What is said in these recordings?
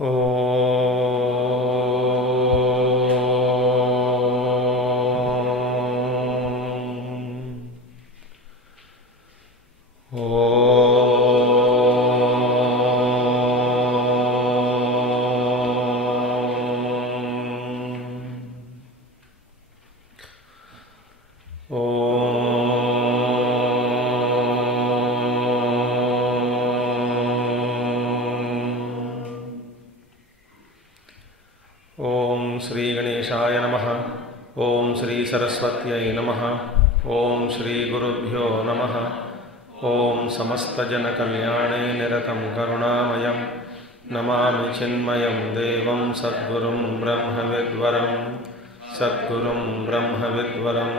ओम श्री गणेशाय नमः। ओम श्री सरस्वत्यै नमः। ओम श्री गुरुभ्यो नमः। ओम समस्तजनकल्याणे निरतं करुणामयं नमामि चिन्मयं देवं सद्गुरुं ब्रह्मविद्वरं सद्गुरुं ब्रह्मविद्वरम्।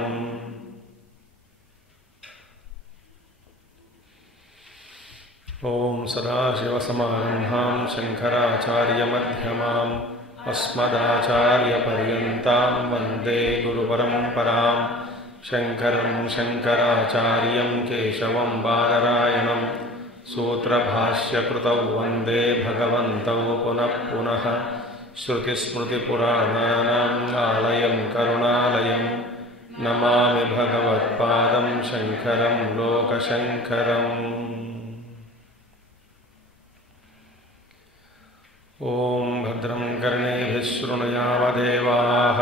ओम सदाशिवसमारम्भां शङ्कराचार्यमध्यमाम् अस्मदाचार्यपर्यन्तां वन्दे गुरुपरम्परां। शङ्करं शङ्कराचार्यं केशवं बादरायणं सूत्रभाष्यकृतौ वन्दे भगवन्तौ पुनः पुनः। श्रुतिस्मृतिपुराणानाम् आलयं करुणालयं नमामि भगवत्पादं शङ्करं लोकशङ्करम्। ओम भद्रं कर्णेभिः शृणुयामदेवाः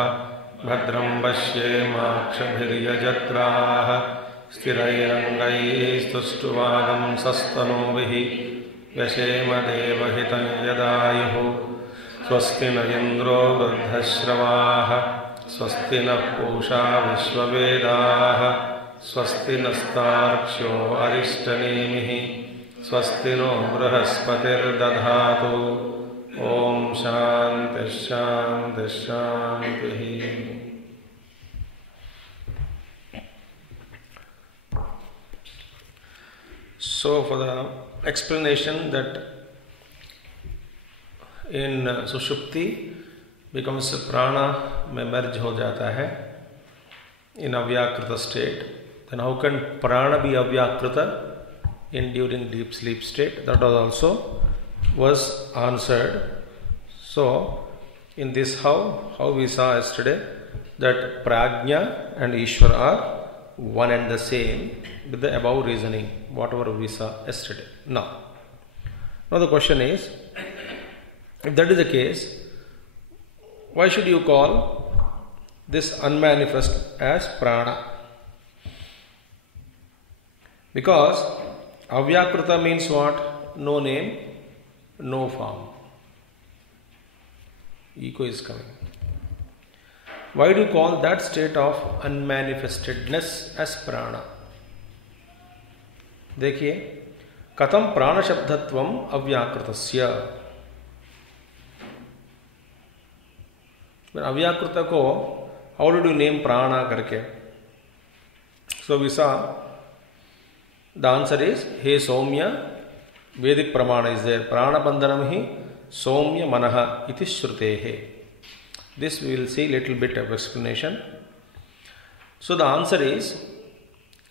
भद्रं पश्येमाक्षभिर्यजत्राः स्थिरैरङ्गैस्तुष्टुवागंसस्तनूभिः व्यशेम देवहितं यदायुः। स्वस्ति न इन्द्रो वृद्धश्रवाः स्वस्ति नः पूषा विश्ववेदाः स्वस्ति नस्तार्क्ष्यो अरिष्टनेमिः स्वस्ति नो बृहस्पतिर्दधातु। ओम शांति शांति शांति। So for the explanation that in sushupti becomes prana में merge हो जाता है in avyakrita state, then how can prana be avyakrita in during deep sleep state? That was also was answered. So in this how we saw yesterday that prajna and Ishvara are one and the same with the above reasoning, whatever we saw yesterday. Now the question is, if that is the case, why should you call this unmanifest as prana? Because avyakrita means what? No name, no form. Echo is coming. Why do you call that state of unmanifestedness as prana? देखिए, कथम प्राण शब्दत्वम अव्याकृतस्य। अव्याकृत को how did you name प्राणा करके? सो we saw the answer is hey Saumya, Vedic pramana is there. Prana bandhanam hi somya manaha iti shrutehe. This we will see little bit of explanation. So the answer is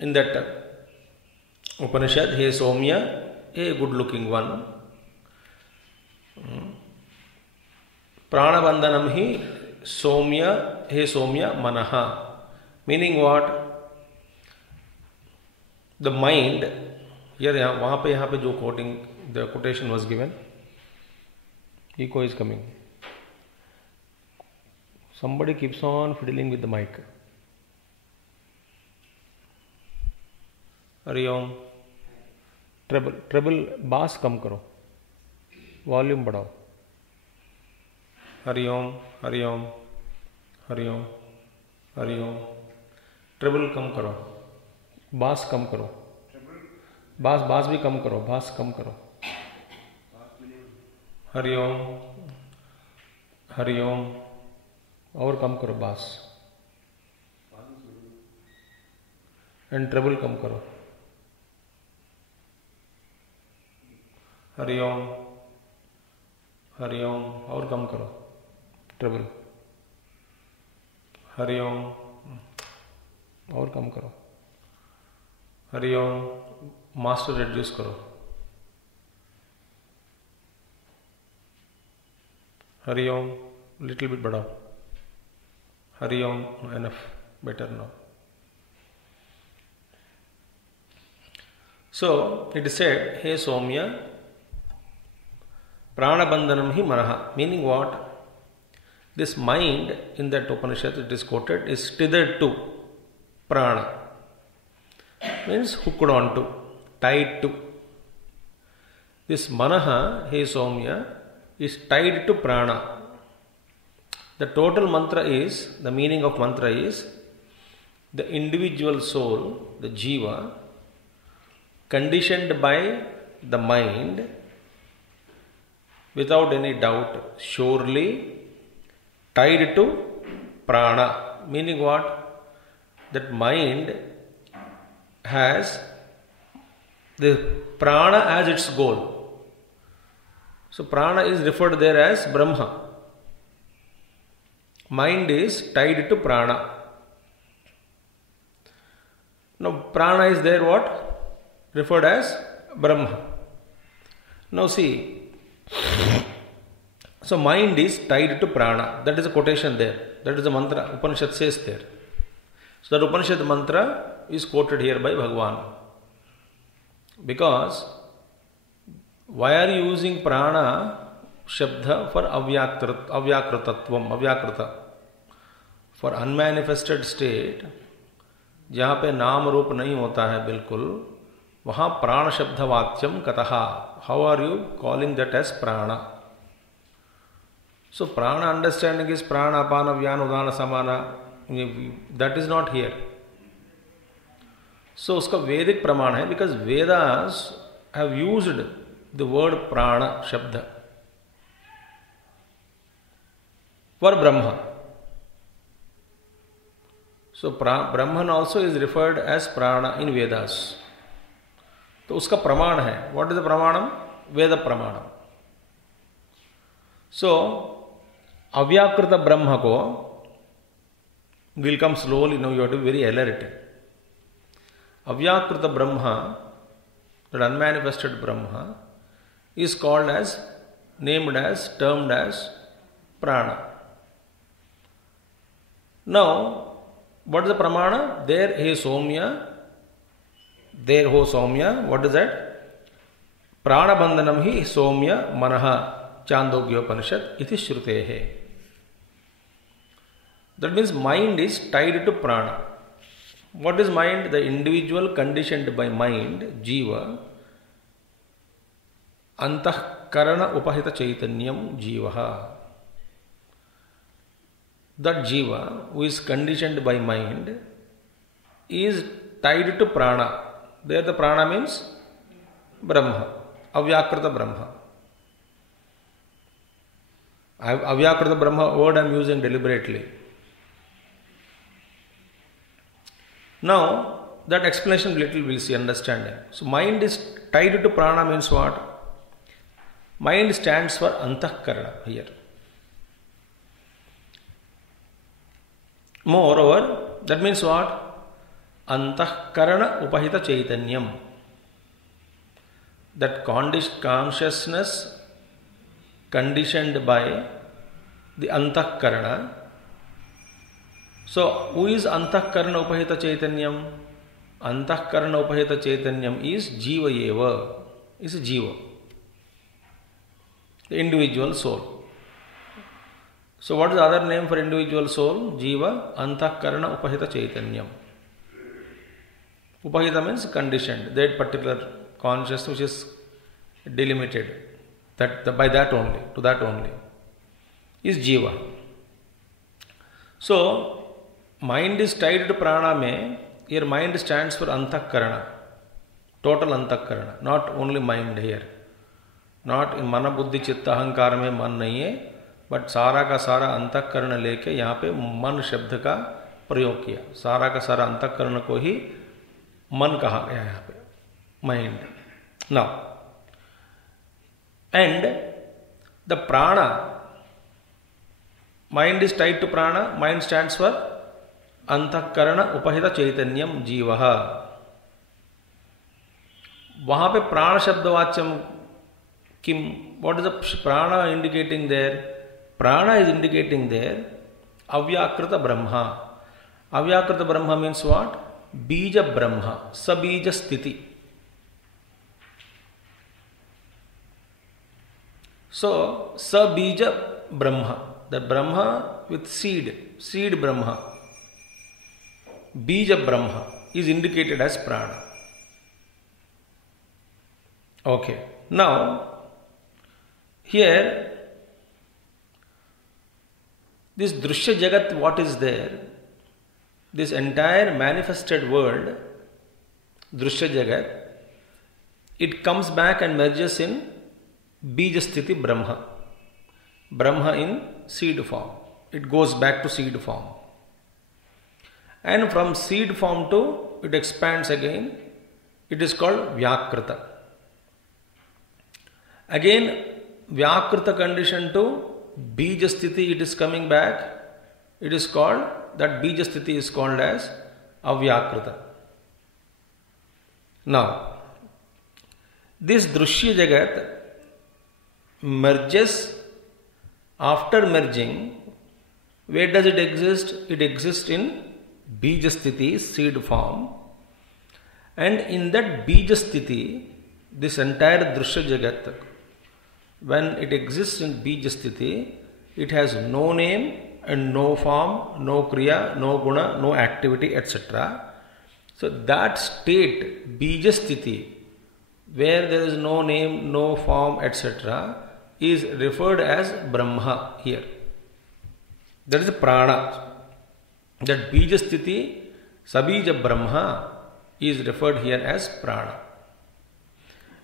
in that Upanishad, hey Somya, a good looking one. Prana bandhanam hi somya, hey Somya manaha. Meaning what? The mind. Here, वहाँ पे जो quoting, the quotation was given. Echo is coming. Somebody keeps on fiddling with the mic. Hari Om. Treble bass कम करो. Volume बढ़ाओ. Hari Om, Hari Om, Hari Om, Hari Om. Treble कम करो. Bass कम करो. बास भी कम करो, बास कम करो. हरिओम, हरिओम. और कम करो बास. एंड ट्रेबल कम करो. हरिओम, हरिओम. और कम करो ट्रेबल. हरिओम. और कम करो. हरिओम. मास्टर रिड्यूस करो. Hari Om, little bit बढ़ाओ. Hari Om, enough, better now. So it is said, Hey Somya, Pranabandhanam hi manaha. Meaning what? This mind in that Upanishad it is quoted is tethered to prana. Means hooked on to, tied to. This manaha, Hey Somya, is tied to prana. The total mantra is, the meaning of mantra is, the individual soul, the jiva, conditioned by the mind, without any doubt, surely tied to prana. Meaning what? That mind has the prana as its goal. So prana is referred there as Brahma. Mind is tied to prana. Now prana is there what? Referred as Brahma. Now see, so mind is tied to prana. That is a quotation there. That is a mantra. Upanishad says there. So that Upanishad mantra is quoted here by Bhagavan. Because why are you using prana shabda for avyakritattvam, avyakrita? For unmanifested state, जहाँ पे नाम रूप नहीं होता है बिल्कुल, वहाँ प्राण शब्द वाच्यम कतहा. How are you calling that as prana? So prana understanding is prana, apana, vyana, udana, samana. That is not here. So उसका वैदिक प्रमाण है, because Vedas have used the word prana shabda for Brahma. So Brahman also is referred as prana in Vedas. तो उसका प्रमाण है. What is the प्रमाणम? Veda प्रमाणम. So अव्याकृत ब्रह्म को will come slowly. Now you have to be very alert. Avyakrita Brahma, that unmanifested Brahma, is called as, named as, termed as prana. Now, what is the pramana? There, Hey Somya, there, Ho Somya, what is that? Prana bandhanam hi Somya manaha Chandogya Upanishad iti shrutehe. That means mind is tied to prana. What is mind? The individual conditioned by mind, jiva, antahkarana upahita chaitanyam jivaha. That jiva who is conditioned by mind is tied to prana. There the prana means Brahma, avyakrita Brahma. Avyakrita Brahma word I am using deliberately. Now, that explanation little we'll see, understanding. So, mind is tied to prana means what? Mind stands for antahkarana here. Moreover, that means what? Antahkarana upahita chaitanyam. That consciousness conditioned by the antahkarana. So, who is antahkarana upahita chaitanyam? Antahkarana upahita chaitanyam is jiva eva, is a jiva, the individual soul. So, what is the other name for individual soul? Jiva antahkarana upahita chaitanyam. Upahita means conditioned, that particular consciousness which is delimited, by that only, to that only, is jiva. So, mind is tied to prana mein, here mind stands for antahkarana, total antahkarana, not only mind here. Not in mana buddhi chitta ahankar mein man nahi hai, but सारा का सारा अंतःकरण लेके यहाँ पे मन शब्द का प्रयोग किया. सारा का सारा अंतःकरण को ही मन कहा गया यहाँ पे, mind. Now, and the prana, mind is tied to prana, mind stands for अंतःकरण उपहित चैतन्यम जीवः. वहां पे प्राण शब्द वाच्यम किम, what is the prana indicating there? prana is indicating there Avyakrita Brahma. Avyakrita Brahma means what? Bija Brahma, Sabija Sthiti. So, Sabija Brahma, the Brahma with seed Brahma, Bija Brahma is indicated as prana. Okay, now here this Drushya Jagat, what is there? This entire manifested world, Drushya Jagat, it comes back and merges in Bijasthiti Brahma. Brahma in seed form. It goes back to seed form. And from seed form to, it expands again. It is called Vyakrita. Again, Vyakrita condition to Bijasthiti, it is coming back. It is called, that Bijasthiti is called as Avyakrita. Now, this Drushya Jagat merges. After merging, where does it exist? It exists in Bijasthiti, seed form. And in that Bijasthiti, this entire Drushya Jagat, when it exists in Bijasthiti, it has no name and no form, no kriya, no guna, no activity, etc. So that state, Bijasthiti, where there is no name, no form, etc., is referred as Brahma here. That is prana. That Bijasthiti, Sabija Brahma is referred here as prana.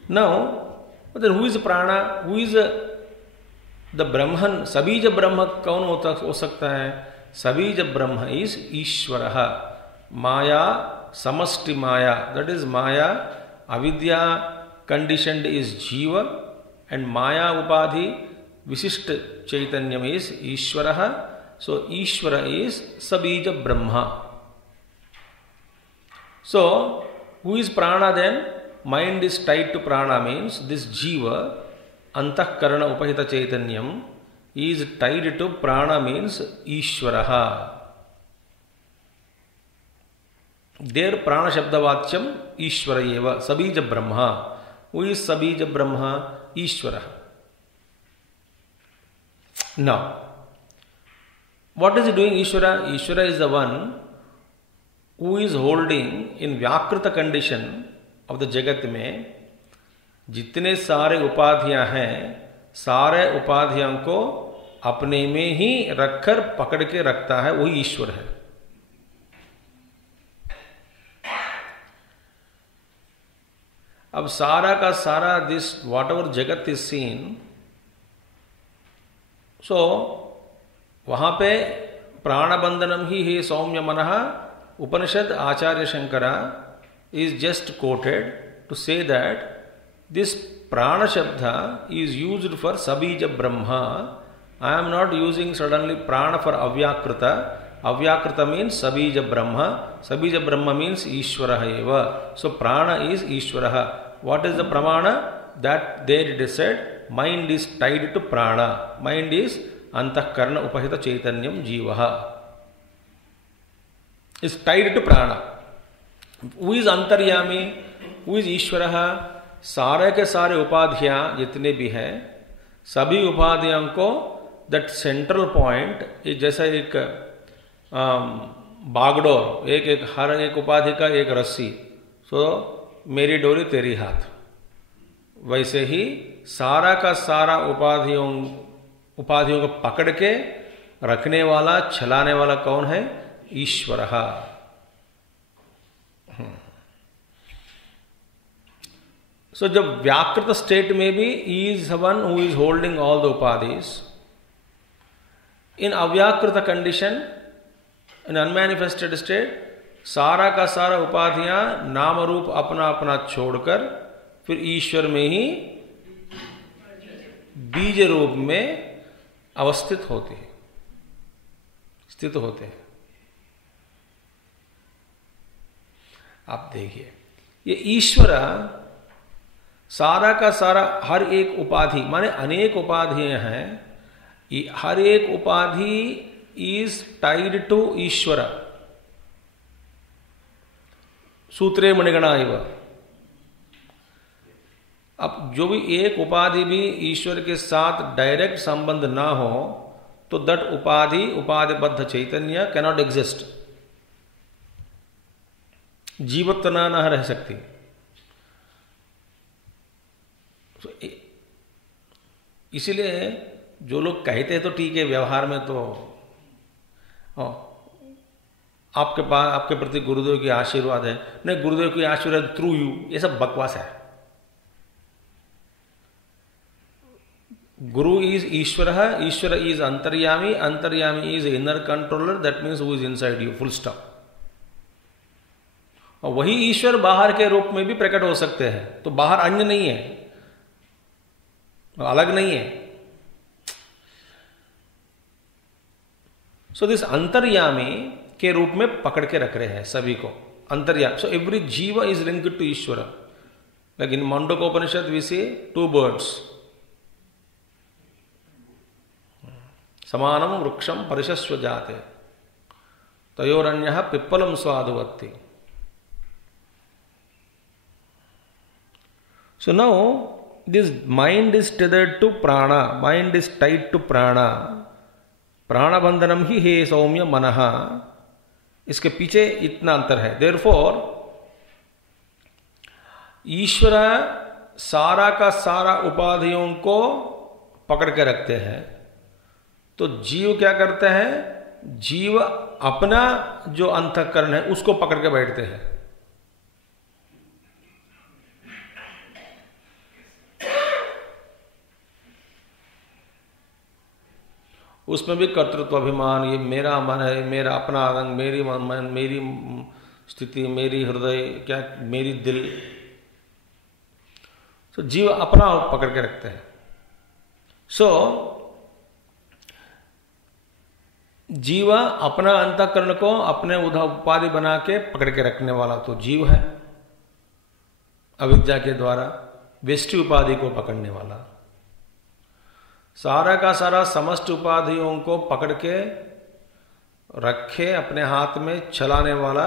Now, then who is prana? Who is the Brahman? Sabija Brahma kaun ho sakta hai? Sabija Brahma is Ishvaraha. Maya, Samasti Maya. That is Maya, Avidya conditioned is Jiva. And Maya Upadhi, Visishta Chaitanyam is Ishvaraha. So Ishvara is Sabija Brahma. So, who is prana then? Mind is tied to prana means this Jiva, Antahkarana Upahita Chaitanyam, is tied to prana means Ishvaraha. There prana Shabdavachyam Ishvara eva, Sabija Brahma. Who is Sabija Brahma? Ishvara. Now, what is he doing Ishvara? Ishvara is the one who is holding in Vyakrita condition of the Jagat में जितने सारे उपाधियां हैं, सारे उपाधियों को अपने में ही रखकर पकड़ के रखता है, वही ईश्वर है. अब सारा का सारा दिस वॉट एवर जगत इज सीन, सो वहां पे प्राणबंधनम ही हे सौम्य मनः उपनिषद आचार्य Shankara is just quoted to say that this प्राण शब्द इज यूज्ड फॉर सबीज ब्रह्म. I am not using suddenly प्राण फॉर अव्याकृत. अव्याकृत मीन्स सबीज ब्रह्म. सबीज ब्रह्म मीन्स ईश्वर एव. सो प्राण is Ishwar. What is the pramana? That there it is said, mind is tied to prana. Mind is antahkarana upahita chaitanyam jivaha. Is tied to prana. Who is antaryami? Who is Ishvaraha? सारे के सारे उपाधियां जितने भी हैं, सभी उपाधियों को that central point is जैसा एक बागडोर, एक हर एक उपाधि का एक रस्सी. सो मेरी डोरी तेरी हाथ. वैसे ही सारा का सारा उपाधियों को पकड़ के रखने वाला, चलाने वाला कौन है? ईश्वर. सो जब व्याकृत स्टेट में भी is one who is holding all the उपाधिज. इन अव्याकृत कंडीशन, इन अनमैनिफेस्टेड स्टेट, सारा का सारा उपाधियां नाम रूप अपना अपना छोड़कर फिर ईश्वर में ही बीज रूप में अवस्थित होते हैं, स्थित होते हैं. आप देखिए, ये ईश्वर सारा का सारा हर एक उपाधि, माने अनेक उपाधियां हैं, हर एक उपाधि इज टाइड टू ईश्वर। सूत्रे मणिगणा इव। अब जो भी एक उपाधि भी ईश्वर के साथ डायरेक्ट संबंध ना हो तो दट उपाधि उपाधिबद्ध चैतन्य कैनॉट एग्जिस्ट, जीवत्तना न रह सकती। इसीलिए जो लोग कहते हैं तो ठीक है, व्यवहार में तो आपके पास आपके प्रति गुरुदेव की आशीर्वाद है, नहीं गुरुदेव की आशीर्वाद थ्रू यू, ये सब बकवास है। गुरु इज ईश्वर, ईश्वर इज अंतर्यामी, अंतर्यामी is inner controller, that means who is inside you, full stop. और वही ईश्वर बाहर के रूप में भी प्रकट हो सकते हैं, तो बाहर अन्य नहीं है, अलग नहीं है। सो दिस अंतर्यामी के रूप में पकड़ के रख रहे हैं सभी को, अंतर्यामी। सो एवरी जीव इज लिंक्ड टू ईश्वर। Like in Mandukyopanishad we see 2 birds, समानम वृक्षम परिशस्व जाते तयोरन्यः पिप्पलम स्वादुवत्ति। So now this mind is tethered to prana, mind is tied to prana, प्राण बंधनम ही हे सौम्य मनः। इसके पीछे इतना अंतर है। Therefore ईश्वर सारा का सारा उपाधियों को पकड़ के रखते हैं, तो जीव क्या करते हैं? जीव अपना जो अंतःकरण है उसको पकड़ के बैठते हैं। उसमें भी कर्तृत्व अभिमान, ये मेरा मन है, मेरा अपना रंग, मेरी मन, मेरी स्थिति, मेरी हृदय, क्या मेरी दिल। तो जीव अपना पकड़ के रखते हैं। सो जीव अपना अंतःकरण को अपने उपाधि बना के पकड़ के रखने वाला तो जीव है, अविद्या के द्वारा व्यष्टि उपाधि को पकड़ने वाला। सारा का सारा समस्त उपाधियों को पकड़ के रखे अपने हाथ में चलाने वाला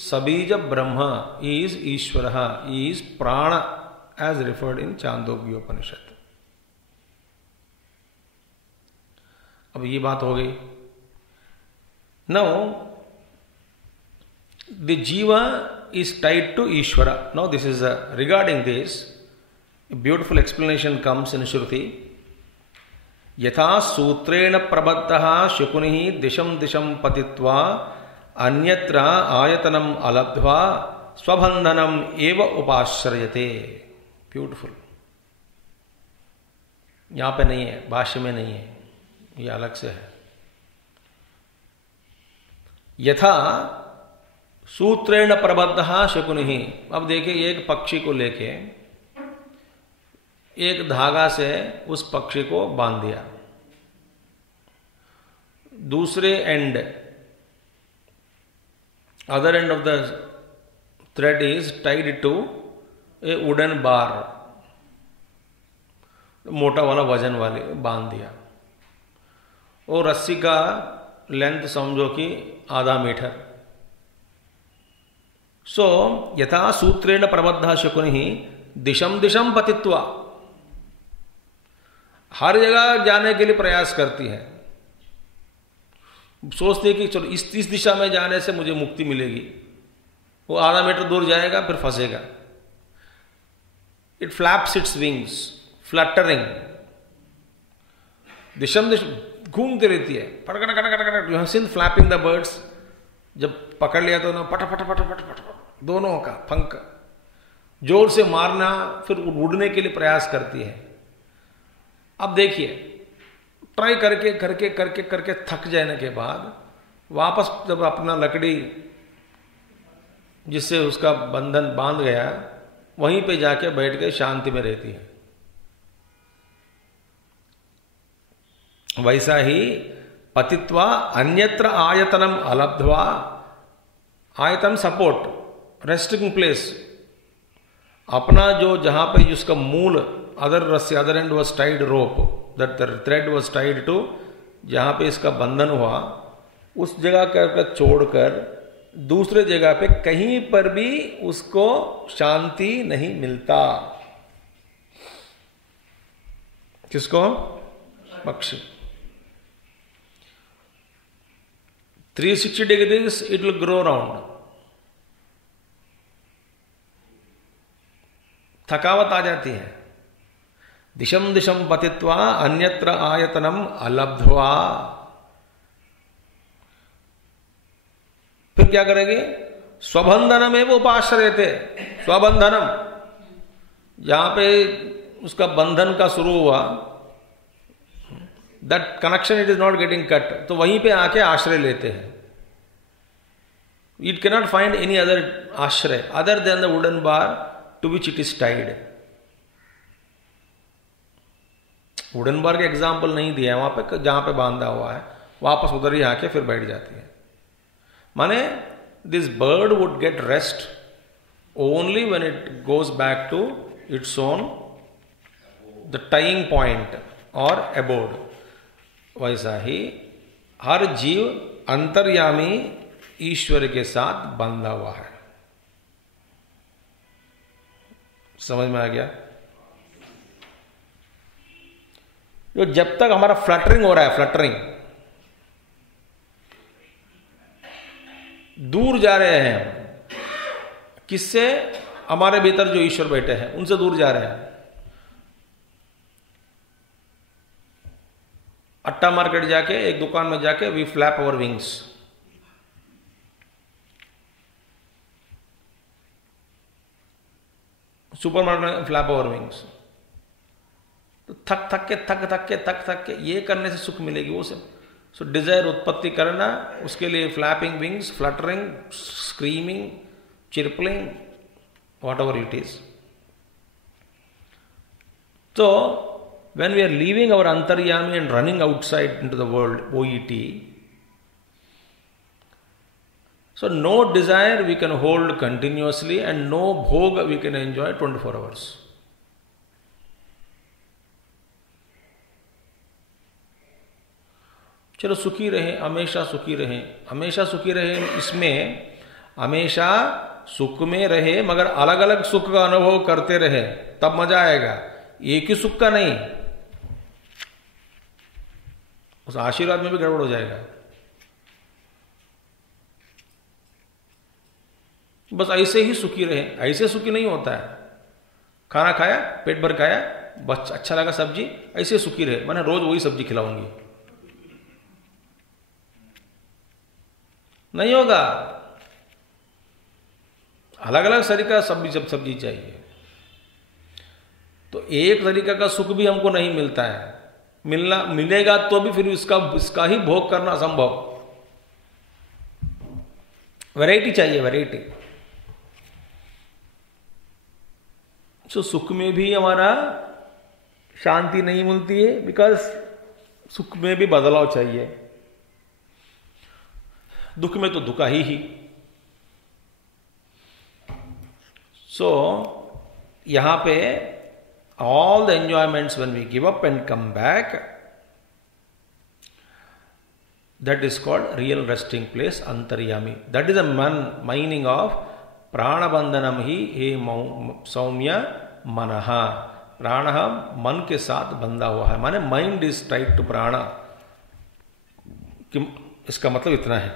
सबीज ब्रह्म इज ईश्वर, इज प्राण एज रिफर्ड इन छांदोग्योपनिषद। अब ये बात हो गई। Now the jiva is tied to Ishvara. Now this is regarding this a beautiful explanation comes in Shruti. यथा सूत्रेण प्रबद्धः शकुनिः दिशं दिशं पतित्वा अन्यत्र आयतनम अलब्ध्वा स्वबंधनम एव उपाश्रयते। ब्यूटिफुल। यहां पे नहीं है, भाष्य में नहीं है, ये अलग से है। यथा सूत्रेण प्रबद्धः शकुनिः। अब देखिए, एक पक्षी को लेके एक धागा से उस पक्षी को बांध दिया, दूसरे and other end of the thread is tied to a wooden bar, मोटा वाला वजन वाले बांध दिया, और रस्सी का लेंथ समझो कि आधा मीटर। सो यथा सूत्रेण प्रबद्धः शकुनिः दिशम दिशम पतित्वा, हर जगह जाने के लिए प्रयास करती है, सोचती है कि चलो इस दिशा में जाने से मुझे मुक्ति मिलेगी। वो आधा मीटर दूर जाएगा, फिर फंसेगा। It flaps its wings, fluttering, दिशम दिश घूमती रहती है, पटकट कट कट कट। You have seen flapping the birds. जब पकड़ लिया तो ना पट पट पट पट पट दोनों का पंख जोर से मारना, फिर उड़ने के लिए प्रयास करती है। अब देखिए, ट्राई करके करके करके करके थक जाने के बाद वापस जब अपना लकड़ी जिससे उसका बंधन बांध गया, वहीं पे जाके बैठ के शांति में रहती है। वैसा ही पतित्वा अन्यत्र आयतनम अलब्ध्वा, आयतन सपोर्ट, रेस्टिंग प्लेस, अपना जो जहां पे जिसका मूल अदर रस्सी, other end was tied rope, that the thread was tied to, जहां पे इसका बंधन हुआ उस जगह का छोड़कर दूसरे जगह पे कहीं पर भी उसको शांति नहीं मिलता। किसको? पक्षी। 360 degrees it will grow round. थकावट आ जाती है। दिशम दिशम पतित्वा अन्यत्र आयतनम अलब्ध्वा। फिर क्या करेंगे? स्वबंधनम एवं उपाश्रयते। स्वबंधनम, जहां पे उसका बंधन का शुरू हुआ, that connection it is not getting cut, तो वहीं पे आके आश्रय लेते हैं। It cannot find any other आश्रय other than the wooden bar to which it is tied. Wooden bar के एग्जाम्पल नहीं दिया है वहां पे, जहां पे बांधा हुआ है वापस उधर ही आके फिर बैठ जाती है। माने this bird would get rest only when it goes back to its own the tying point और अबोर्ड। वैसा ही हर जीव अंतर्यामी ईश्वर के साथ बंधा हुआ है। समझ में आ गया? जो जब तक हमारा फ्लटरिंग हो रहा है, फ्लटरिंग दूर जा रहे हैं किससे? हमारे भीतर जो ईश्वर बैठे हैं उनसे दूर जा रहे हैं। अट्टा मार्केट जाके, एक दुकान में जाके we flap our wings. Supermarket में फ्लैप अवर विंग्स। तो थक थक के ये करने से सुख मिलेगी वो सब। सो डिजायर उत्पत्ति करना, उसके लिए flapping wings, fluttering, screaming, chirping, whatever it is. तो when we are leaving our antaryami and running outside into the world, OET, so no desire we can hold continuously and no bhog we can enjoy 24 hours. चलो सुखी रहे, हमेशा सुखी रहे, हमेशा सुखी रहे, इसमें हमेशा सुख में रहे मगर अलग अलग सुख का अनुभव करते रहे, तब मजा आएगा। एक ही सुख का नहीं, उस आशीर्वाद में भी गड़बड़ हो जाएगा। बस ऐसे ही सुखी रहे, ऐसे सुखी नहीं होता है। खाना खाया, पेट भर खाया, बस अच्छा लगा सब्जी, ऐसे सुखी रहे, मैंने रोज वही सब्जी खिलाऊंगी, नहीं होगा। अलग अलग तरीका सब्जी चाहिए। तो एक तरीका का सुख भी हमको नहीं मिलता है, मिलेगा तो भी फिर इसका ही भोग करना असंभव। वैरायटी चाहिए, वैरायटी। सो सुख में भी हमारा शांति नहीं मिलती है, बिकॉज सुख में भी बदलाव चाहिए। दुख में तो दुखा ही। सो यहां पे all the enjoyments when we give up and come back, that is called real resting place, antaryami. That is the meaning of pranabandhanam hi he saumya manaha. प्राणः मन के साथ बंधा हुआ है, माने माइंड इज टाइड टू प्राण। इसका मतलब इतना है।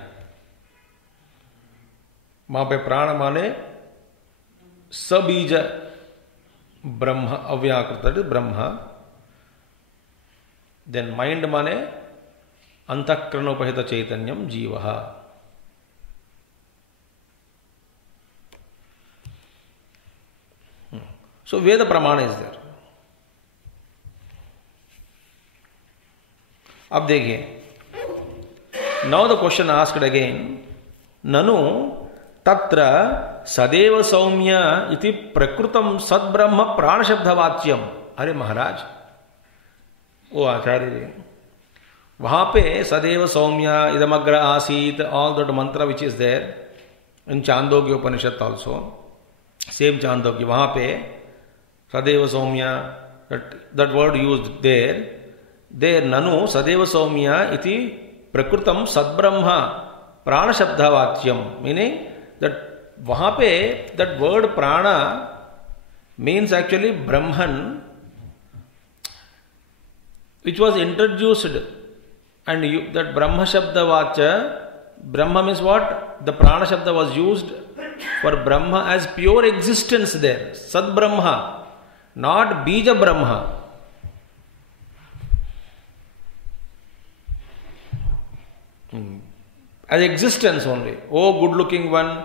वहां पे प्राण माने सबीज ब्रह्म, अव्याकृत ब्रह्म। देन माइंड माने अंतःकरणोपहित चैतन्यम जीव। सो वेद प्रमाण इज देयर। अब देखिए, now the question asked again, ननु तत्र सदैव सौम्य इति प्रकृतम सद्ब्रह्म प्राण शब्दवाच्यम। अरे महाराज, ओ आचार्य जी, वहां पे सदैव सौम्य, इदमग्र आसीत, all that mantra which is there in Chandogya Upanishad also, same Chandogya, वहां पे सदैव सौम्य, that word used there देर ननु सदैव सौम्य इति प्रकृतम सद्ब्रह्म प्राण शब्दवाच्यम, मीनिंग दैट वहां पे दैट वर्ड प्राण means actually Brahman which was introduced, and that Brahma Shabda Vacha, Brahma means what? The Prana Shabda was used for Brahma as pure existence there. Sad Brahma, not Bija Brahma. As existence only. Oh, good looking one.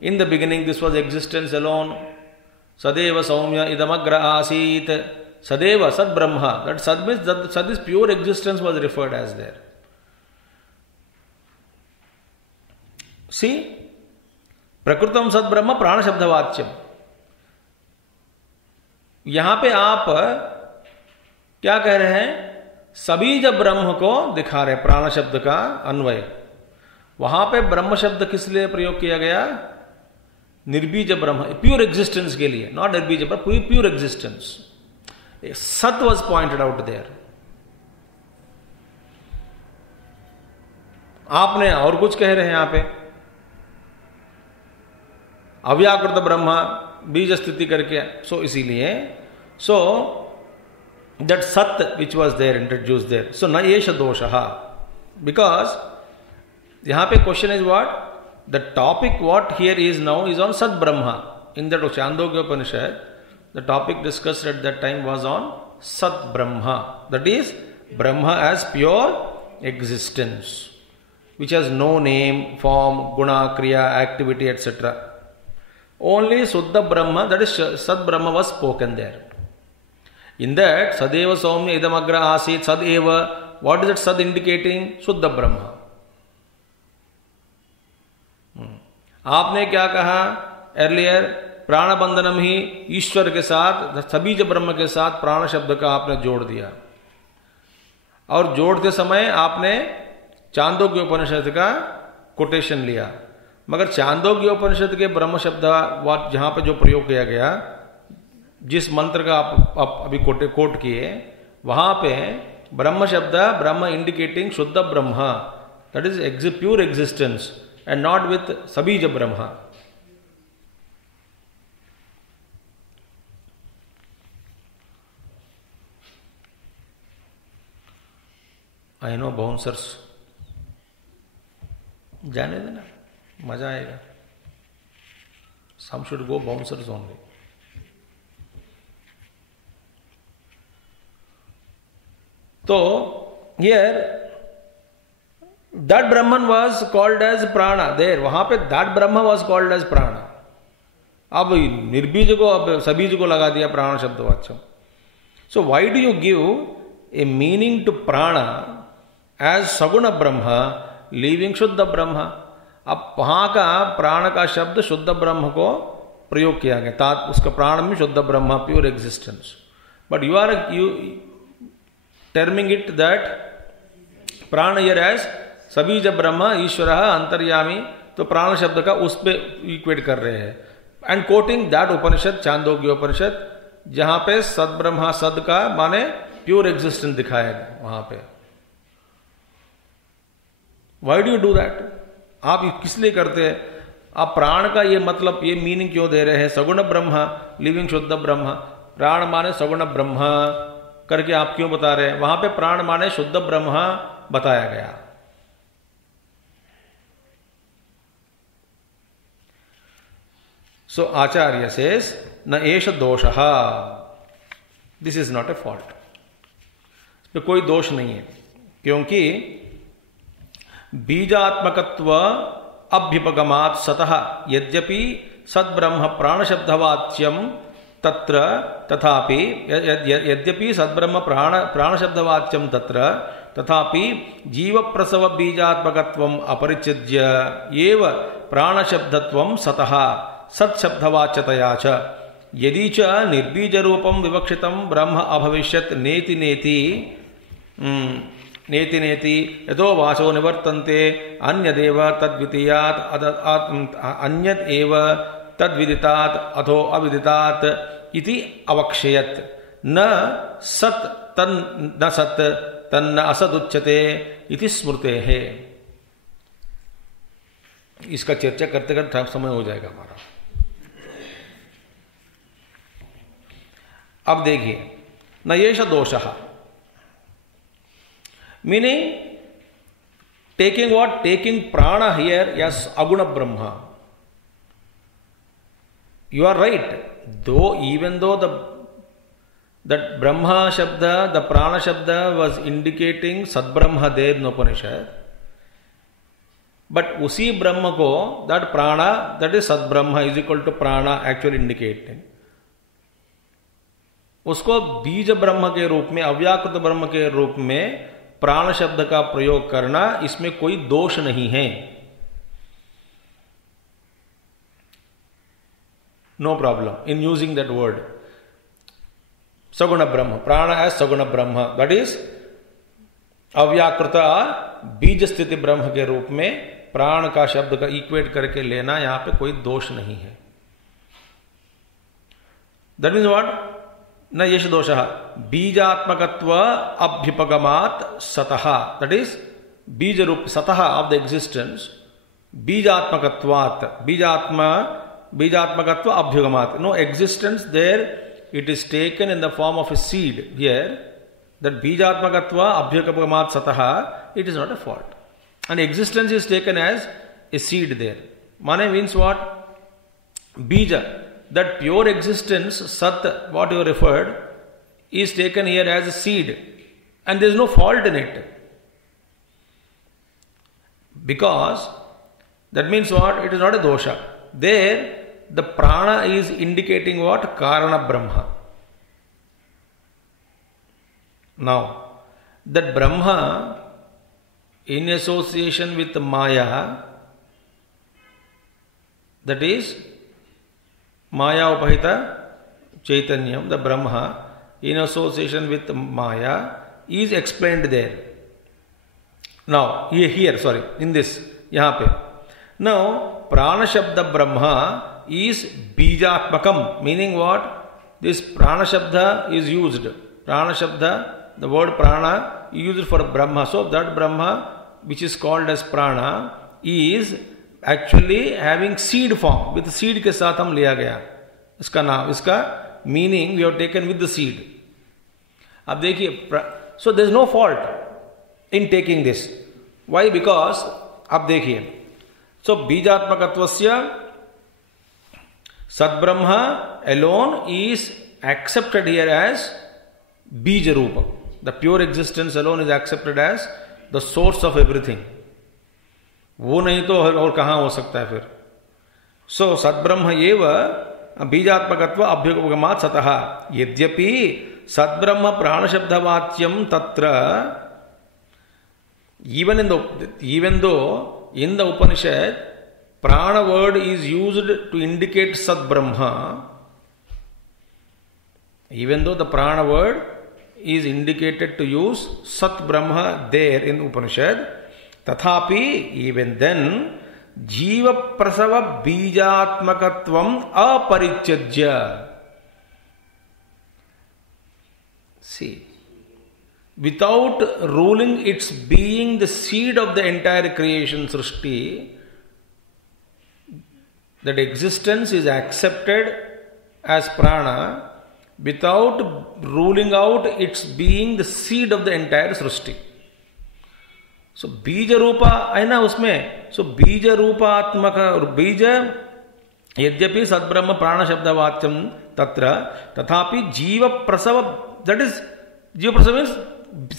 In the beginning, this was existence alone. Sadeva Saumya Idamagra Asit. Sadeva, Sad Brahma. That Sad means that Sad is pure existence was referred as there. See, Prakrutam Sad Brahma Prana Shabda Vachyam. यहां पे आप क्या कह रहे हैं? सबीज ब्रह्म को दिखा रहे प्राण शब्द का अन्वय. वहां पे ब्रह्म शब्द किस लिए प्रयोग किया गया? निर्बीज ब्रह्म, प्योर एग्जिस्टेंस के लिए, not निर्बीज Brahma, pure existence. Sat was pointed out there. आपने और कुछ कह रहे हैं यहां पे, अव्याकृत ब्रह्मा बीज स्थिति करके. सो इसीलिए सो दैट सत which was there introduce there. So न एष दोषः, बिकॉज यहां पे question is what? The topic what here is now is on सद ब्रह्मा. In that Chandogyopanishad, the topic discussed at that time was on Sat Brahma, that is Brahma as pure existence, which has no name, form, guna, kriya, activity, etc. Only Suddha Brahma, that is Sat Brahma, was spoken there. In that Sadeva Saumya Idamagra Asit Sad Eva, what is that Sad indicating? Suddha Brahma. आपने क्या कहा earlier? प्राण बंधनम ही ईश्वर के साथ, सबीज ब्रह्म के साथ प्राण शब्द का आपने जोड़ दिया. और जोड़ते समय आपने चांदोग्य उपनिषद का कोटेशन लिया. मगर चांदोग्य उपनिषद के ब्रह्म शब्द जहां पे जो प्रयोग किया गया, जिस मंत्र का आप अभी कोट किए, वहां पे ब्रह्म शब्द, ब्रह्म इंडिकेटिंग शुद्ध ब्रह्म, that is pure existence and not with सबीज ब्रह्म. आई नो बाउंसर्स, जाने देना, मजा आएगा. Some should go bouncers only. तो हियर दैट ब्रह्मन वाज कॉल्ड एज प्राणा देर. वहां पे that Brahma was called as प्राणा. अब निर्बीज को, अब सबीज को लगा दिया प्राण शब्द वाच्यम. So why do you give a meaning to प्राणा एज सगुण ब्रह्म, लीविंग शुद्ध ब्रह्म? अब वहां का प्राण का शब्द शुद्ध ब्रह्म को प्रयोग किया गया, उसका प्राण में शुद्ध ब्रह्म, pure existence. But you are terming it that prana here as सबीज ब्रह्म ईश्वर अंतर्यामी. तो प्राण शब्द का उस पे इक्वेट कर रहे हैं. एंड कोटिंग दैट उपनिषद, चांदोग्य उपनिषद, जहां पे सद ब्रह्म, सद का माने प्योर एग्जिस्टेंस दिखाया गया वहां पे. Why do you do that? आप किस लिए करते हैं? आप प्राण का ये मतलब, ये मीनिंग क्यों दे रहे हैं? सगुण ब्रह्म, लिविंग शुद्ध ब्रह्म, प्राण माने सगुण ब्रह्म करके आप क्यों बता रहे हैं? वहां पे प्राण माने शुद्ध ब्रह्म बताया गया. सो आचार्य सेज न एष दोषः, this is not a fault. इस पे कोई दोष नहीं है, क्योंकि बीजात्मकत्व अभ्युपगमात् सतः यद्यपि सद्ब्रह्म प्राण शब्दवाच्यम तत्र तथापि यद्यपि सद्ब्रह्म प्राण शब्दवाच्यम तत्र तथापि जीव प्रसव बीजात्मकत्वम अपरिच्छिद्य एव प्राण शब्दत्वम सतः सत्शब्दवाच्यतया च यदि च निर्बीज रूपम विवक्षितम ब्रह्म अभविष्यत् नेति नेति नेति नेति यतो वाचो निवर्तन्ते अन्यदेव तद्वितीयात् अन्यद् एव तद्विदितात् अथो अविदितात् इति अवक्षयत्. न सत् तन्न सत् तन्न असदुच्यते इति स्मृते है। इसका चर्चा करते करते समय हो जाएगा हमारा। अब देखिए, न येष दोषः, meaning taking what? Taking prana here as aguna brahma. You are right. Even though that brahma shabda, the prana shabda was indicating sad brahma there in Upanishad, but usi brahma ko, that prana, that is sad brahma is equal to prana actually indicating, उसको बीज ब्रह्म के रूप में, अव्याकृत ब्रह्म के रूप में प्राण शब्द का प्रयोग करना, इसमें कोई दोष नहीं है। No problem in using that word सगुण ब्रह्म, प्राण एज सगुण ब्रह्म, दैट इज अव्याकृत बीज स्थिति ब्रह्म के रूप में प्राण का शब्द का इक्वेट करके लेना, यहां पे कोई दोष नहीं है। That means what? न येष दोषः बीजात्मकत्व अभ्युपगमात् सतः, दैट इज बीज रूप सतः ऑफ द एग्जिस्टेंस, बीजात्मकत्वात्, बीजात्मकत्व अभ्युगमात्, no existence there, it is taken in the form of a seed here, that बीजात्मकत्व अभ्युगमात् सतः, it is not a fault, and existence is taken as a seed there. माने मीन्स व्हाट? बीज, that pure existence, Sat, what you referred, is taken here as a seed, and there is no fault in it. Because that means what? It is not a dosha. There, the prana is indicating what? Karana Brahma. Now, that Brahma, in association with Maya, that is Maya upahita Chaitanyam, the Brahma, in association with Maya, is explained there. Now, in this, yahan pe. Now, Prana Shabda Brahma is Bijatmakam, meaning what? This Prana Shabda is used. Prana Shabda, the word Prana, used for Brahma. So, that Brahma, which is called as Prana, is actually having seed form, with seed के साथ हम लिया गया इसका नाम, इसका meaning we have taken with the seed. अब देखिए, so there is no fault in taking this. Why? Because अब देखिए, सो बीजात्मकत्वस्य सद्ब्रह्म alone is accepted here as बीज रूप, the pure existence alone is accepted as the source of everything. वो नहीं तो और कहां हो सकता है फिर? सो सद्ब्रह्म एव बीजात्मकत्व अभ्युपगमात् सतः, यद्यपि सद्ब्रह्म प्राणशब्दवाच्यम तत्र, even though in the Upanishad prana word is used to indicate Sadbrahma, even though the prana word is indicated to use Sat Brahma there in Upanishad, तथापि even then जीव प्रसव बीजात्मकत्वम अपरित्यज्य, see, without ruling its being the seed of the entire creation srishti, that existence is accepted as prana without ruling out its being the seed of the entire srishti. सो बीज रूपा है ना उसमें, सो बीज रूपात्मक बीज, यद्यपि सद्ब्रह्म प्राण शब्दवाच्यम तत्र, तथापि जीव प्रसव, दैट इज जीव प्रसव means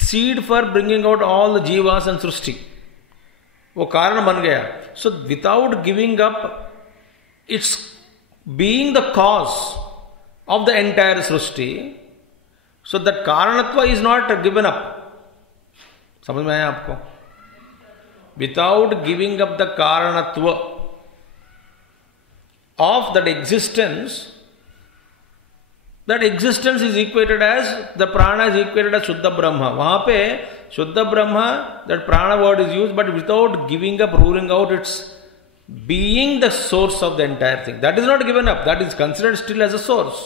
seed for bringing out all the जीवास एंड सृष्टि, वो कारण बन गया। So without giving up its being the cause of the entire सृष्टि, सो दैट कारणत्व इज नॉट गिवन अप। समझ में आया आपको? Without giving up the karanatva of that existence is equated as, the prana is equated as Shuddha Brahma. वहां पे Shuddha Brahma, that prana word is used, but without giving up, ruling out its being the source of the entire thing. That is not given up. That is considered still as a source.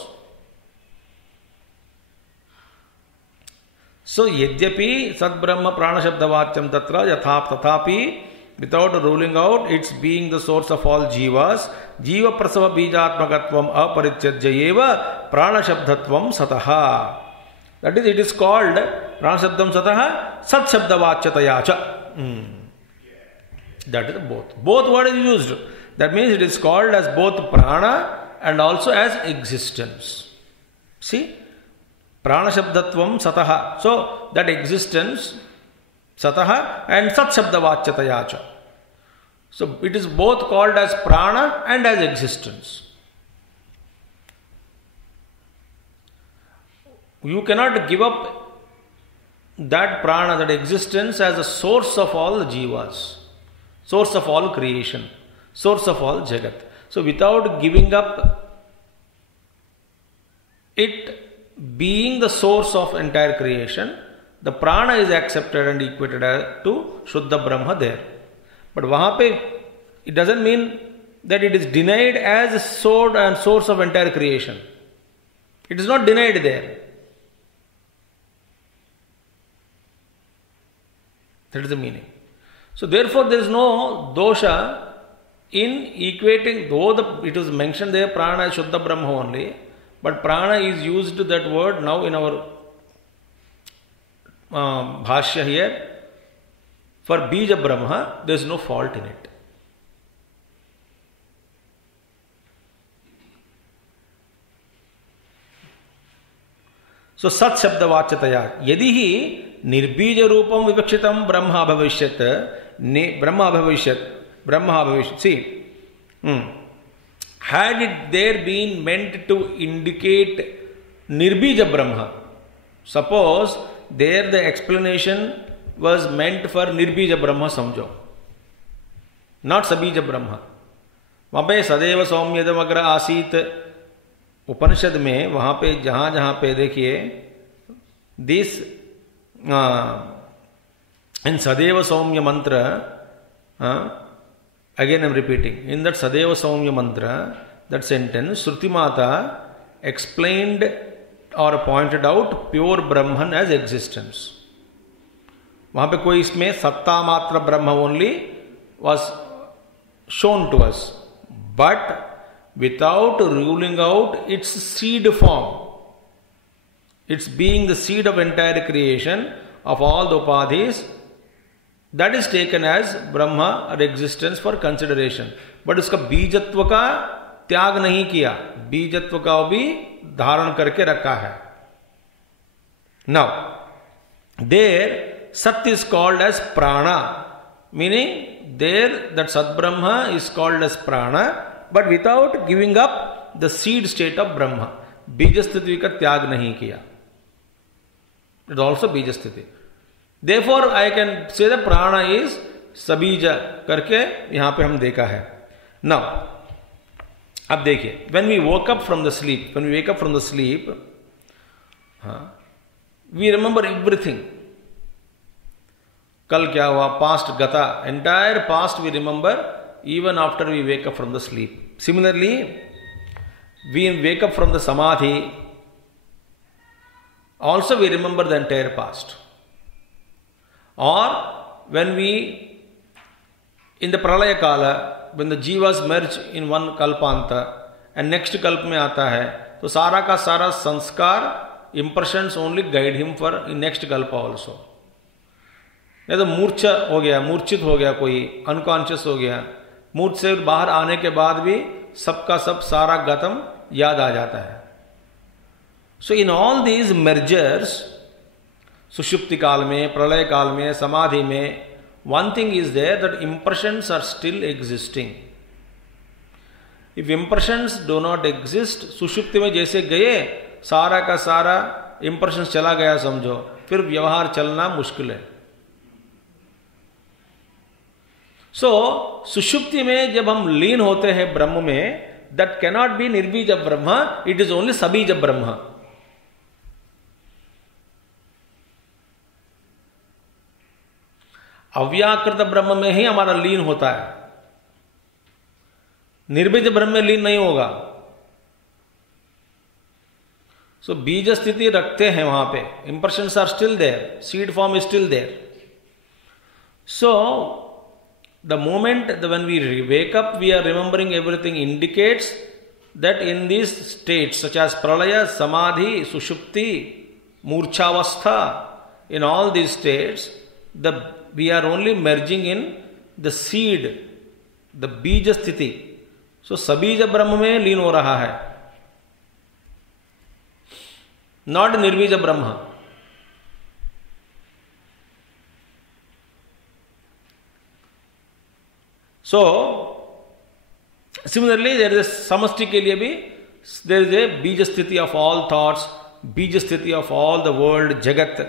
So यद्यपि सद्ब्रह्म प्राण शब्दवाच्यम तत्र तथापि without ruling out its being the source of all jivas, जीव प्रसव बीजात्मकत्वम अपरित्यज्य एव प्राण शब्दत्वम सतः. That is, it is called प्राण शब्दम सतः सत शब्दवाच्यतया च. That is both word is used. That means it is called as both prana and also as existence. See, prana shabdatvam sataha. So that existence sataha and sat shabdavachyataya cha. So it is both called as prana and as existence. You cannot give up that prana, that existence, as a source of all the jivas, source of all creation, source of all jagat. So without giving up it being the source of entire creation, the prana is accepted and equated to Shuddha Brahma there. But wahan pe, it doesn't mean that it is denied as a sword and source of entire creation. It is not denied there. That is the meaning. So therefore there is no dosha in equating, though it was mentioned there prana is Shuddha Brahma only, but prana is used that word now in our bhashya here. For Bija Brahma, there is no fault in it. So Sat Shabda Vachyataya. Yadi hi Nirbija Rupam Vivakshitam Brahma Bhavishyat. See, had it there been meant to indicate Nirbija Brahma, suppose there the explanation was meant for Nirbija Brahma samjho, not Sabija Brahma. वहाँ पे सदैव सौम्यदमग्र आसीत उपनिषद में वहाँ पे जहाँ पे देखिए दिस इन सदैव सौम्य मंत्र, again I am repeating, in that Sadeva Saumya mantra, that sentence, Shruti Mata explained or pointed out pure Brahman as existence. वहाँ पे कोई इसमें सत्ता मात्र ब्रह्म only was shown to us, but without ruling out its seed form, its being the seed of entire creation of all the upadhis, that is taken as Brahma or existence for consideration. But उसका बीजत्व का त्याग नहीं किया, बीजत्व का भी धारण करके रखा है. Now, there Sat is called as prana, meaning there that Sat Brahma is called as prana, but without giving up the seed state of Brahma. Bijasthiti का त्याग नहीं किया. It is also Bijasthiti. Therefore, I can say that prana is sabija करके यहाँ पे हम देखा है. Now, अब देखिए, when we wake up from the sleep, we remember everything. कल क्या हुआ, past gata, entire past we remember even after we wake up from the sleep. Similarly, we wake up from the samadhi, also we remember the entire past. Or when we, in the pralaya kala, when the jivas merge in one kalpanta and next kalp में आता है, तो सारा का सारा संस्कार, impressions only guide him for in next kalpa also. नहीं तो मूर्छा हो गया, मूर्छित हो गया, कोई अनकॉन्शियस हो गया, मूर्छ से बाहर आने के बाद भी सबका सब सारा गतम याद आ जाता है. सो इन ऑल दीज mergers, सुषुप्ति काल में, प्रलय काल में, समाधि में, one thing is there that impressions are still existing. If impressions do not exist, सुषुप्ति में जैसे गए सारा का सारा impressions चला गया समझो, फिर व्यवहार चलना मुश्किल है. सो सुषुप्ति में जब हम लीन होते हैं ब्रह्म में, that cannot be निर्बीज Brahma, it is only सबीज ब्रह्म. अव्याकृत ब्रह्म में ही हमारा लीन होता है, निर्बीज ब्रह्म में लीन नहीं होगा. सो बीज स्थिति रखते हैं वहां पे, impressions are still there, seed form is still there. So the moment when we wake up, we are remembering everything, indicates that in these states such as pralaya, samadhi, sushupti, murchavastha, in all these states, we are only merging in the seed, the bija sthiti. So sabija brahma में लीन हो रहा है, not nirvija brahma. So similarly, there is a samasti के लिए भी there is a बीज स्थिति of all thoughts, बीज स्थिति of all the world, जगत,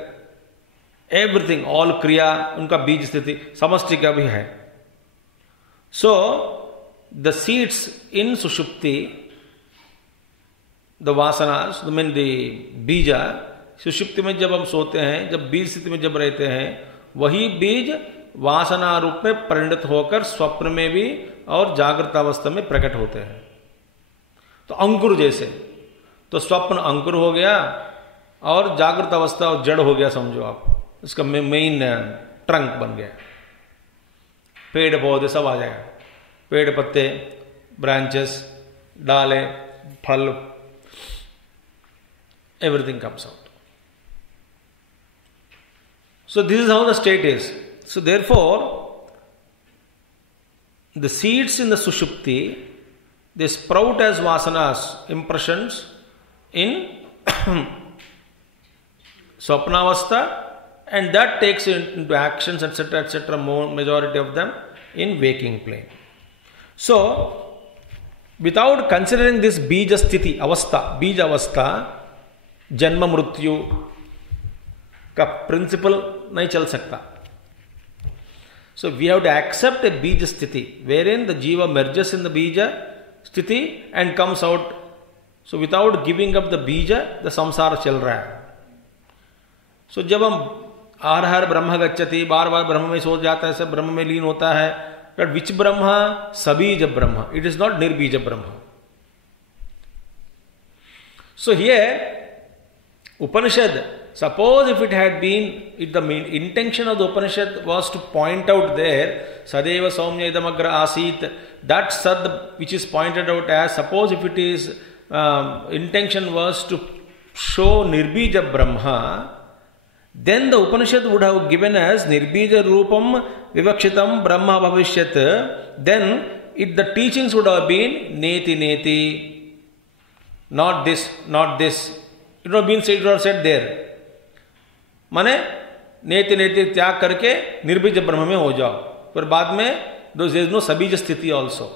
everything, all क्रिया, उनका बीज स्थिति समष्टि का भी है. So the seeds in sushupti, the vasanas, I mean the बीजा, सुषुप्ति में जब हम सोते हैं, जब बीज स्थिति में जब रहते हैं, वही बीज वासना रूप में परिणत होकर स्वप्न में भी और जागृत अवस्था में प्रकट होते हैं. तो अंकुर जैसे, तो स्वप्न अंकुर हो गया और जागृत अवस्था और जड़ हो गया, समझो आप, इसका मेन ट्रंक बन गया. पेड़ पौधे सब आ जाएगा, पेड़ पत्ते, ब्रांचेस, डाले, फल, everything comes out. So this is how the state is. So therefore, the seeds in the sushupti, they sprout as vasanas, impressions in swapnavastha, and that takes into actions, etc., etc., majority of them in waking plane. So, without considering this bija sthiti, avastha, bija avastha, janma mrityu का principal नहीं चल सकता. So we have to accept a bija sthiti wherein the jiva merges in the bija sthiti and comes out. So without giving up the bija, the samsara चल रहा है. So जब हम हर हर ब्रह्म गच्छति, बार बार ब्रह्म में सो जाता है, सब ब्रह्म में लीन होता है, but which brahma? sabija brahma. It is not nirbija brahma. So here Upanishad, suppose if it had been, if the main intention of the Upanishad was to point out there, Sadeva Saumya Idamagra Asit, that Sad which is pointed out as, suppose if it is, intention was to show Nirbija Brahma, then the Upanishad would have given us Nirbija Rupam Vivakshitam Brahma Bhavishyat, then the teachings would have been Neti Neti, not this, not this. It would have been said, it would have said there. माने नेति नेति त्याग करके निर्बीज ब्रह्म में हो जाओ, पर बाद में देयर इज नो सबीज स्थिति ऑल्सो.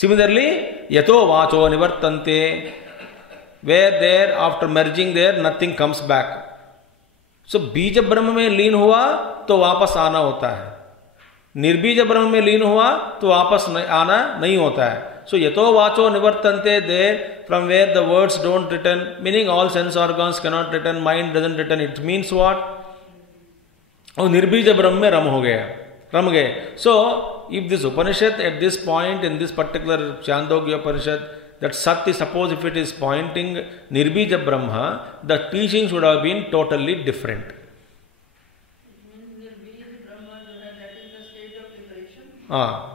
सिमिलरली यतो वाचो निवर्तन्ते, where there after merging there nothing comes back. So बीज ब्रह्म में लीन हुआ तो वापस आना होता है, निर्बीज ब्रह्म में लीन हुआ तो वापस आना नहीं होता है. So yato vacho nivartante, there from where the words don't return, meaning all sense organs cannot return, mind doesn't return. It means what? Oh, nirbija brahma mein ram ho gaya, ram gaye. So if this Upanishad at this point in this particular Chandogya Upanishad, that Sat is, suppose if it is pointing nirbija brahma, the teachings would have been totally different. Nirbija brahma, that is the stage of liberation.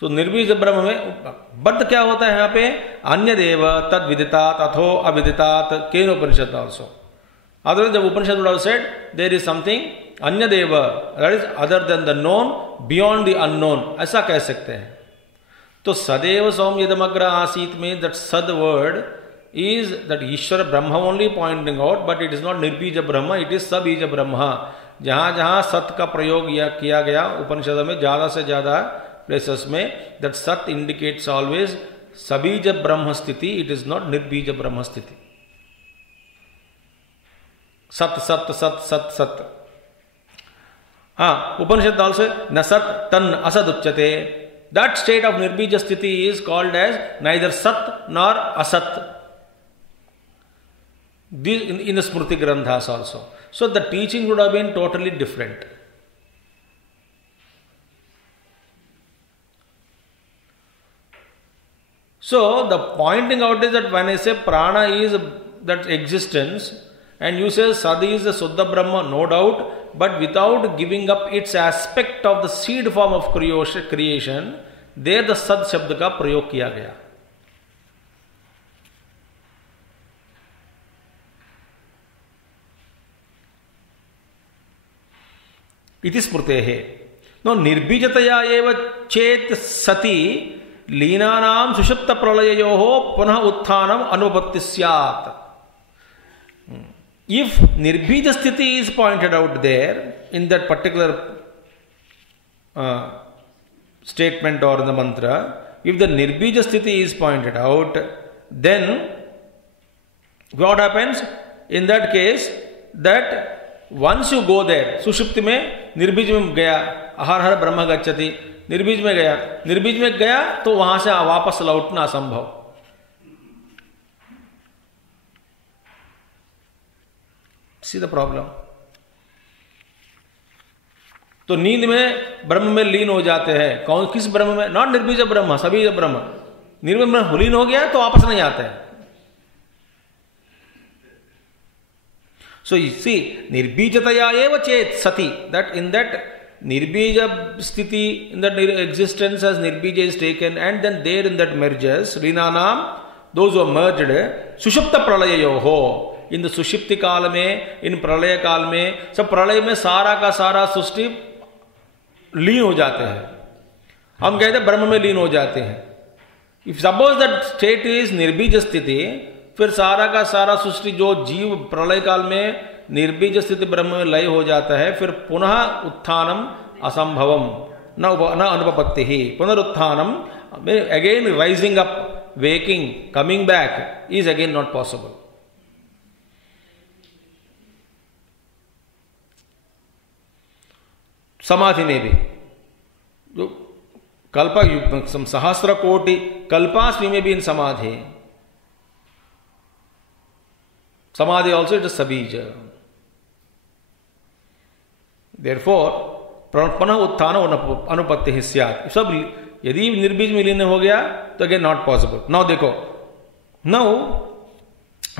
तो निर्बीज ब्रह्म में बद्ध क्या होता है यहाँ पे? अन्य देव तद विदितात अथो अविदितात केन उपनिषद ऑल्सो. अदरवाइज जब उपनिषद would have said there is something अन्य देव, that is other than the known, beyond the unknown, ऐसा कह सकते हैं. तो सदैव सौम्य यदमग्र आसीत में that sad word is that Ishwar Brahma only pointing out, but it is not निर्बीज Brahma, it is सबीज ब्रह्म. जहां जहां सत का प्रयोग किया गया उपनिषद में ज्यादा से ज्यादा places में, that Sat indicates always Sabija Brahma Sthiti, it is not Nirbija Brahma Sthiti. Sat, Sat, Sat, Sat, Sat. Upanishad also, Na Sat, Tan, Asad Uchyate. That state of Nirbija Sthiti is called as neither Sat nor Asat. This in the Smriti Granthas also. So the teaching would have been totally different. So the pointing out is that when I say prana is that existence, and you say Sad is the Suddha Brahma, no doubt, but without giving up its aspect of the seed form of creation, there the Sad शब्द का प्रयोग किया गया. इति स्मृतेः. No निर्बीजतया एव चेत् सति लीनानां सुषुप्त प्रलययोः पुनः उत्थानम् अनुपत्ति स्यात्. If nirbija sthiti is pointed out there in that particular statement or in the mantra, if the nirbija sthiti is pointed out, then what happens? In that case, that once you go there, सुषुप्ति में निर्बीज में गया, हर हर ब्रह्म गच्छति, निर्बीज में गया तो वहां से वापस लौटना असंभव. See the problem. तो नींद में ब्रह्म में लीन हो जाते हैं. कौन किस ब्रह्म में? नॉट निर्बीज ब्रह्म, सभी ब्रह्म. निर्बीज में लीन हो गया तो वापस नहीं आते हैं. So you see, nirbijataya eva chet sati, that in that nirbija sthiti, in that existence as nirbija is taken, and then there in that merges, rinanam, those who are merged, sushupta pralayayoho, in the सुषिप्ति काल में, इन प्रलय काल में, सब प्रलय में सारा का सारा सृष्टि लीन हो जाते हैं. हम कहते हैं ब्रह्म में लीन हो जाते हैं. If suppose that state is निर्बीज स्थिति, फिर सारा का सारा सृष्टि जो जीव प्रलय काल में निर्बीज स्थिति ब्रह्म में लय हो जाता है, फिर पुनः उत्थानम असंभवम न अनुपपत्ति ही. पुनरुत्थानम, again rising up, waking, coming back is again not possible. समाधि में भी जो कल्प सहस्र कोटि कल्पास्मि में भी इन समाधि, समाधि ऑल्सो इट इज सबीज. देयरफॉर पुनः उत्थान अनुपत्ति ही स्यात्. सब यदि निर्बीज में लीन हो गया तो अगेन नॉट पॉसिबल. नाउ देखो, नाउ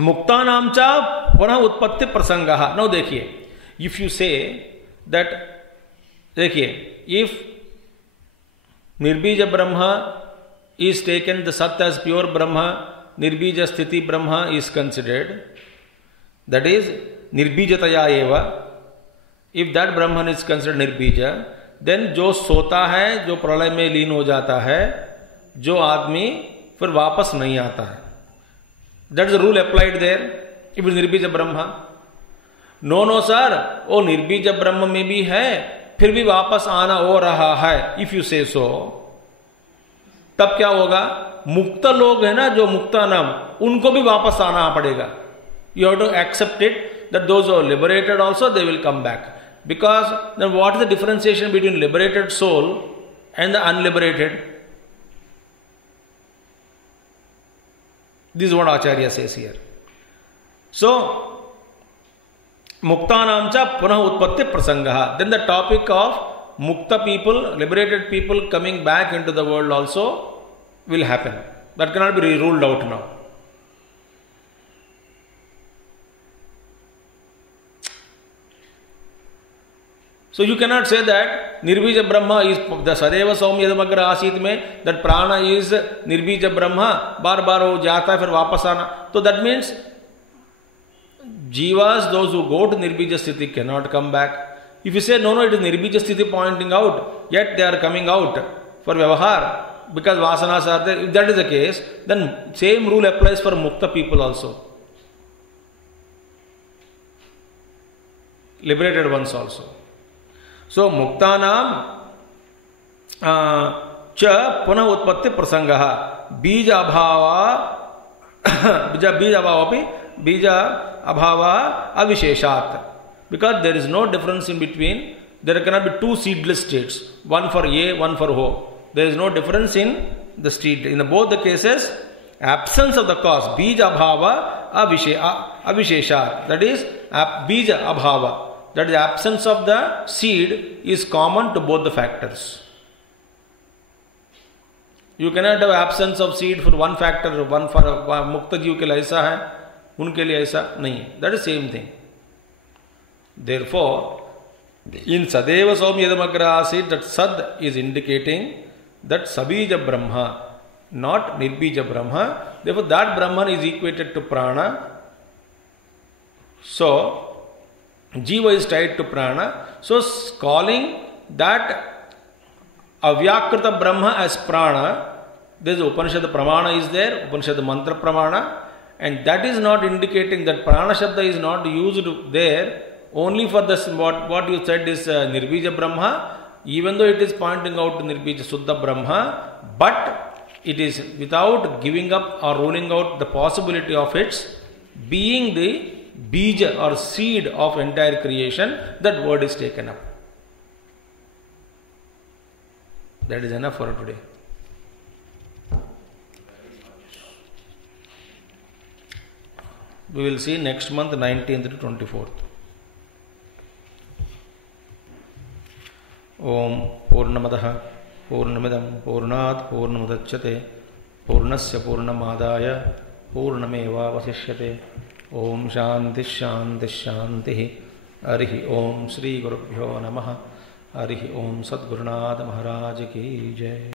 मुक्ता नाम चा पुनः उत्पत्ति प्रसंगः. नाउ देखिए, इफ यू से दैट, देखिए, if निर्बीज Brahma is taken, the Sat as pure Brahma, Nirbija Sthiti Brahma is considered. That is Nirbijataya eva. If that Brahman is considered Nirbija, then जो सोता है, जो प्रलय में लीन हो जाता है, जो आदमी फिर वापस नहीं आता है. That is the rule applied there. If it is Nirbija Brahma. No sir, वो निर्बीज ब्रह्म में भी है, फिर भी वापस आना हो रहा है. If you say so, तब क्या होगा? मुक्त लोग है ना, जो मुक्ता नाम, उनको भी वापस आना पड़ेगा. You have to accept it that those who are liberated also they will come back. Because then what is the differentiation between liberated soul and the unliberated? This is what Acharya says here. So Muktanam cha punah utpatti prasangaha. Then the topic of mukta people, liberated people coming back into the world also will happen. That cannot be ruled out now. So you cannot say that Nirbija Brahma is the Sadeva Saumyadamagra Asit mein, that prana is Nirbija Brahma, बार बार हो जाता है फिर वापस आना. So that means Jivas, those who go to Nirbija Sthiti cannot come back. If you say no, it is Nirbija Sthiti pointing out, yet they are coming out for Vyavahar because Vasanas are there. If that is the case, then same rule applies for Mukta people also. Liberated ones also. So Muktanam cha punah utpatti prasangaha bija abhava bija abhava avisheshat. Because there is no difference in between. There cannot be two seedless states, one for A, one for O. There is no difference in the state. In both the cases, absence of the cause, bija abhava avisheshat. That is bija abhava. That the absence of the seed is common to both the factors. You cannot have absence of seed for one factor, one for मुक्त जीव के लिए ऐसा है, उनके लिए ऐसा नहीं है. That is same thing. Therefore in सदैव सौम्य यदमग्र आसीत्, दैट सद is indicating that सबीज Brahma, not nirbija brahma. Therefore that Brahman is equated to prana. So jiva is tied to prana. So calling that avyakrita brahma as prana, there is Upanishad pramana is there, Upanishad mantra pramana, and that is not indicating that prana shabda is not used there only for this. What you said is nirbija brahma, even though it is pointing out to nirbija suddha brahma, but it is without giving up or ruling out the possibility of its being the bija or seed of entire creation. That word is taken up. That is enough for today. We will see next month 19th to 24th. Om Purnamadaha पूर्णमिदं पूर्णात् पूर्णमुदच्यते पूर्णस्य पूर्णमादाय पूर्णमेवावशिष्यते. ओम शांति शांति शांति. हरिः ओम श्री गुरुभ्यो नमः. हरिः ओम सद्गुरुनाथ महाराज की जय.